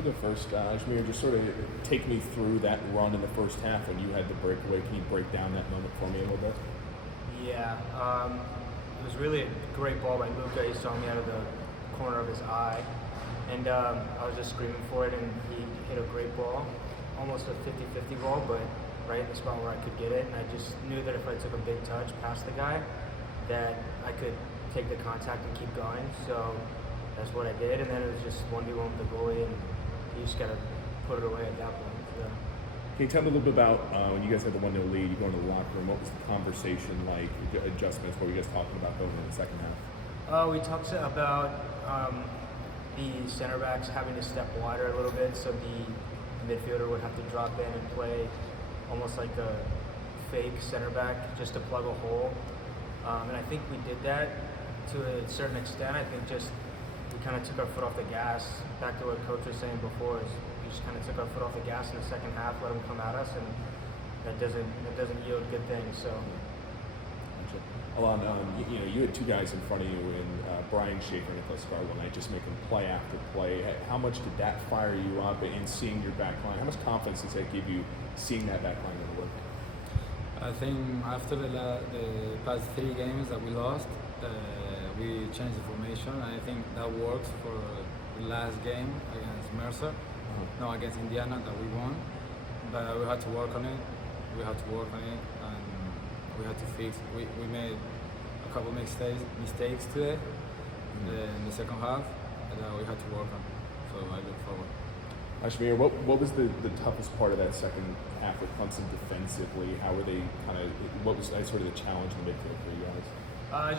I'll go first. Ajmeer, just sort of take me through that run in the first half when you had the breakaway. Can you break down that moment for me a little bit? Yeah, it was really a great ball by Luka. He saw me out of the corner of his eye, and I was just screaming for it, and he hit a great ball, almost a 50-50 ball, but right in the spot where I could get it. And I just knew that if I took a big touch past the guy, that I could take the contact and keep going. So that's what I did, and then it was just 1v1 with the goalie, and you just gotta put it away at that point. So. Can you tell me a little bit about when you guys had the 1-0 lead, you go into the locker room, what was the conversation like, adjustments, what were you guys talking about going in the second half? We talked about the center backs having to step wider a little bit, so the midfielder would have to drop in and play almost like a fake center back just to plug a hole. And I think we did that to a certain extent. I think just we kind of took our foot off the gas. Back to what Coach was saying before, is we just kind of took our foot off the gas in the second half, let them come at us, and that doesn't yield good things. So. Alon, you had two guys in front of you, in Brian Schaefer and Nicholas Garland, just making play after play. How much did that fire you up in seeing your back line? How much confidence does that give you, seeing that back line in the work? I think after the past 3 games that we lost, we changed the formation. I think that works for the last game against Mercer, no, against Indiana that we won. But we had to work on it. And we had to fix. We made a couple mistakes today in the second half that we had to work on. So I look forward. Ajmeer, what was the toughest part of that second half with Clemson defensively? How were they what was sort of the challenge in the midfield for you guys?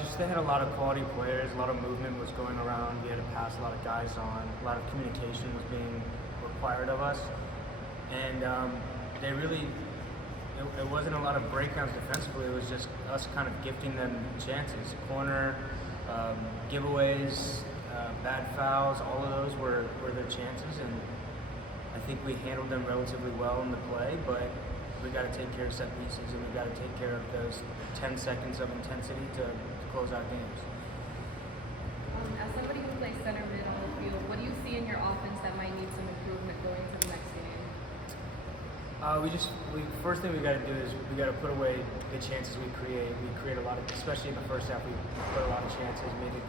Just they had a lot of quality players, a lot of movement was going around. We had to pass a lot of guys on, a lot of communication was being required of us, and they really. It wasn't a lot of breakdowns defensively. It was just us kind of gifting them chances, corner, giveaways, bad fouls. All of those were their chances, and I think we handled them relatively well in the play. But we got to take care of set pieces, and we got to take care of those 10 seconds of intensity to close out games. As somebody who plays center mid on the field, what do you see in your offense that might need some improvement going into the next game? First thing we got to do is we got to put away the chances we create. We create a lot of, especially in the first half, we put a lot of chances. Made the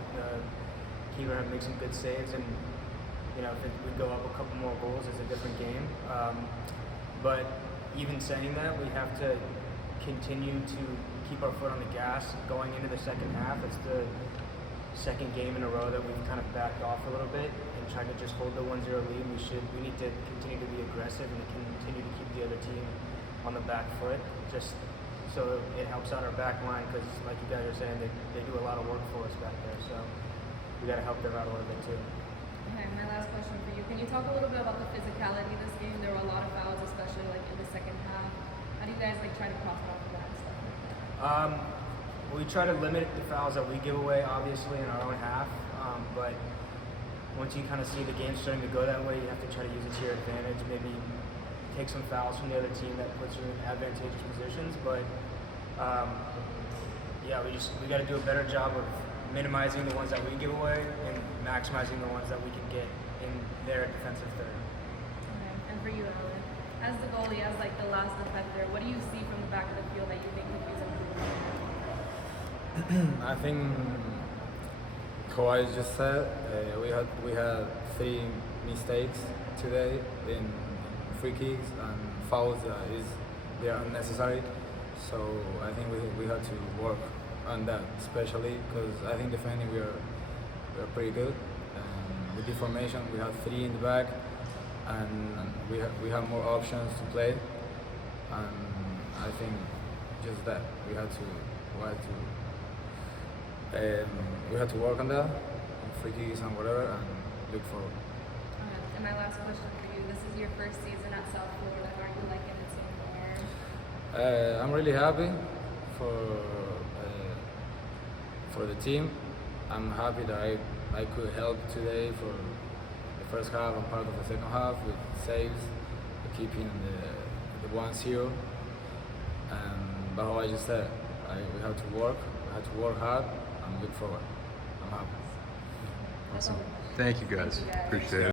keeper make some good saves, and if we go up a couple more goals, it's a different game. But even saying that, we have to continue to keep our foot on the gas going into the second half. It's the second game in a row that we've kind of backed off a little bit and tried to just hold the 1-0 lead. We need to continue to be aggressive and continue to keep the other team on the back foot, just so it helps out our back line, because like you guys are saying, they do a lot of work for us back there, so we got to help them out a little bit too. Okay, my last question for you. Can you talk a little bit about the physicality of this game? There were a lot of fouls, especially like in the second half. How do you guys try to profit off of that and stuff like that? We try to limit the fouls that we give away, obviously, in our own half. But once you kind of see the game starting to go that way, you have to try to use it to your advantage. Maybe take some fouls from the other team that puts you in advantageous positions. But we got to do a better job of minimizing the ones that we give away and maximizing the ones that we can get in their defensive third. Okay. And for you, Alan, as the goalie, as like the last defender, what do you see from the back of the field that you think could use improvement? I think Kawhi just said we had 3 mistakes today in free kicks and fouls they are unnecessary. So I think we had to work on that, especially because I think defending we are pretty good. With the formation, we have 3 in the back, and we have more options to play. And I think just that we had to work on that, free kicks and whatever, and look forward. Okay. And my last question for you: this is your first season at South Florida. How are you liking it so far? I'm really happy for the team. I'm happy that I could help today for the first half and part of the second half with saves, keeping the 1-0. But how I just said, we have to work hard and look forward. I'm happy. Awesome. Thank you guys. Appreciate it.